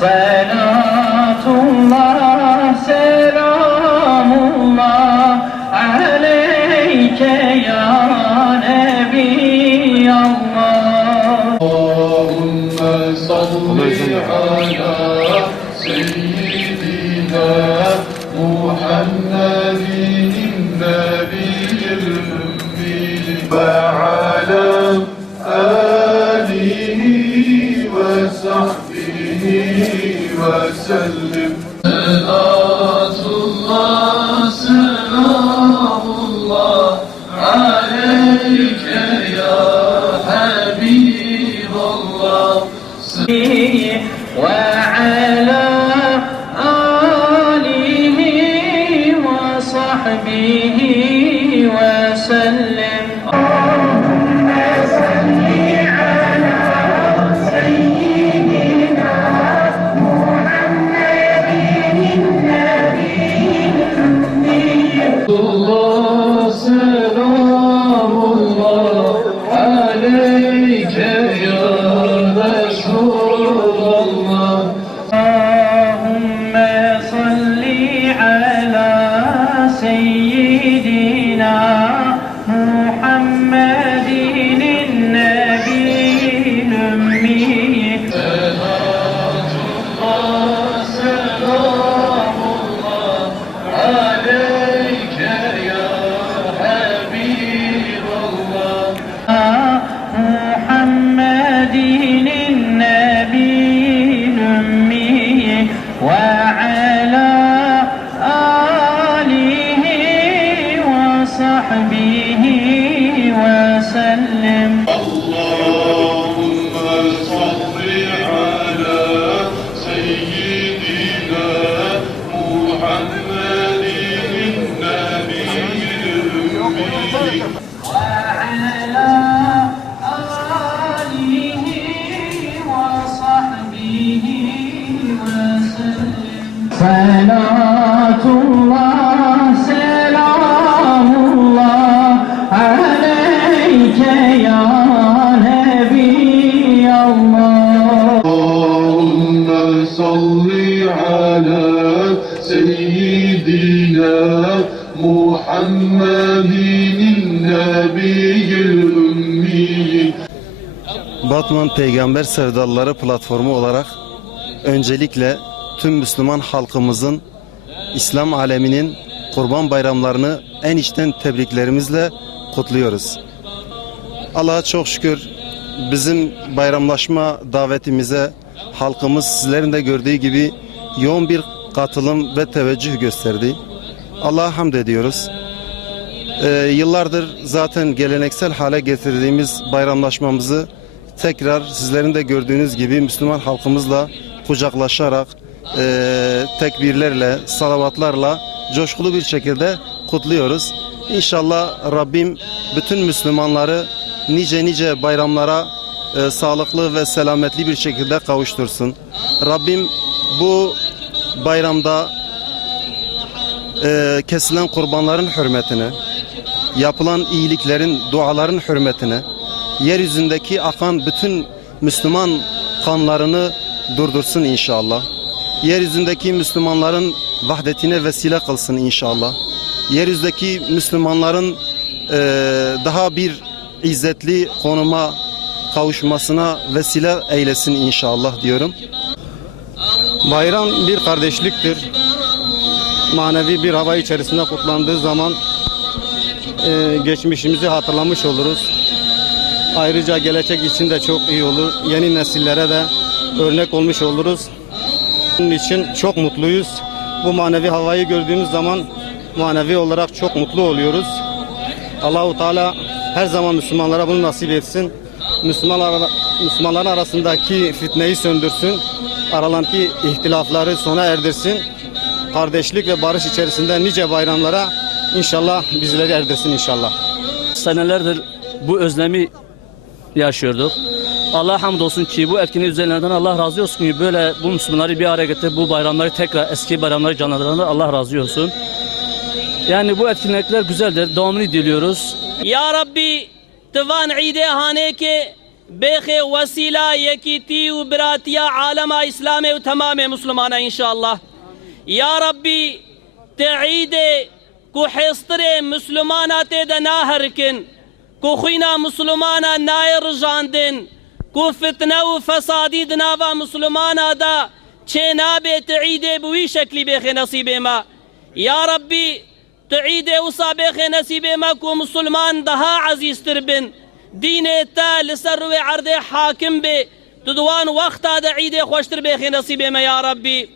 Selatullah, selamullah aleyke ya Nebi Allah. Allahümme salli ala seyyidina Muhammedin nebiyyil ümmi ve ala alihi ve sahbihi ve sellim. Selatullah, selamullah aleyke ya Habiballah. وعلى آله وصحبه وسلم. اللهم صل على سيدنا محمد النبي الأمي. Allah selamullah aleyke ya Resulallah. اللهم صل على سيدنا محمد النبي الأمي. Selatullah, selamullah aleyke ya Habiballah. محمد النبي الأمي وعلى آله وصحبه وسلم. Allahümme salli ala seyyidina Muhammedin nebiyyil ümmi. وعلى آله وصحبه وسلم. صلاة الله سلام الله عليك يا نبي الله. Allahümme salli ala seyyidina Muhammedin nebiyyil ümmi. Batman Peygamber Sevdalıları platformu olarak öncelikle tüm Müslüman halkımızın, İslam aleminin Kurban Bayramlarını en içten tebriklerimizle kutluyoruz. Allah'a çok şükür bizim bayramlaşma davetimize halkımız sizlerin de gördüğü gibi yoğun bir katılım ve teveccüh gösterdi. Allah'a hamd ediyoruz. Yıllardır zaten geleneksel hale getirdiğimiz bayramlaşmamızı tekrar sizlerin de gördüğünüz gibi Müslüman halkımızla kucaklaşarak tekbirlerle, salavatlarla coşkulu bir şekilde kutluyoruz. İnşallah Rabbim bütün Müslümanları nice bayramlara sağlıklı ve selametli bir şekilde kavuştursun. Rabbim bu bayramda kesilen kurbanların hürmetine, yapılan iyiliklerin, duaların hürmetine, yeryüzündeki akan bütün Müslüman kanlarını durdursun inşallah. Yeryüzündeki Müslümanların vahdetine vesile kılsın inşallah. Yeryüzündeki Müslümanların daha bir izzetli konuma kavuşmasına vesile eylesin inşallah diyorum. Bayram bir kardeşliktir. Manevi bir hava içerisinde kutlandığı zaman geçmişimizi hatırlamış oluruz. Ayrıca gelecek için de çok iyi olur. Yeni nesillere de örnek olmuş oluruz. Bunun için çok mutluyuz. Bu manevi havayı gördüğümüz zaman manevi olarak çok mutlu oluyoruz. Allahu Teala her zaman Müslümanlara bunu nasip etsin. Müslümanların arasındaki fitneyi söndürsün. Aralarındaki ihtilafları sona erdirsin. Kardeşlik ve barış içerisinde nice bayramlara inşallah bizleri erdirsin inşallah. Senelerdir bu özlemi yaşıyorduk. Allah hamdolsun ki bu etkinliği üzerinden Allah razı olsun ki böyle bu Müslümanları bir araya getirip bu bayramları tekrar eski bayramları canlandıran Allah razı olsun. Yani bu etkinlikler güzeldir. Devamını diliyoruz. Ya Rabbi divan İde hane ke بخي وسيلة يكيتي وبراتيا عالم إسلامي وتمام مسلمان إن شاء الله. يا ربي تعيد كو حيصطري مسلمانات ناهركن كو خينا مسلمانا ناير جاندن كو فتنة وفسادي دنافا مسلمانا دا چنابه تعيد بوي شكلي بخي نصيبه ما. يا ربي تعيد وصا بخي نصيبه ما كو مسلمان دها عزيز تربن دين تا لسر و عرض حاكم به تدوان وقتا دا عيد خوشتر بخي نصيبه ما. يا ربي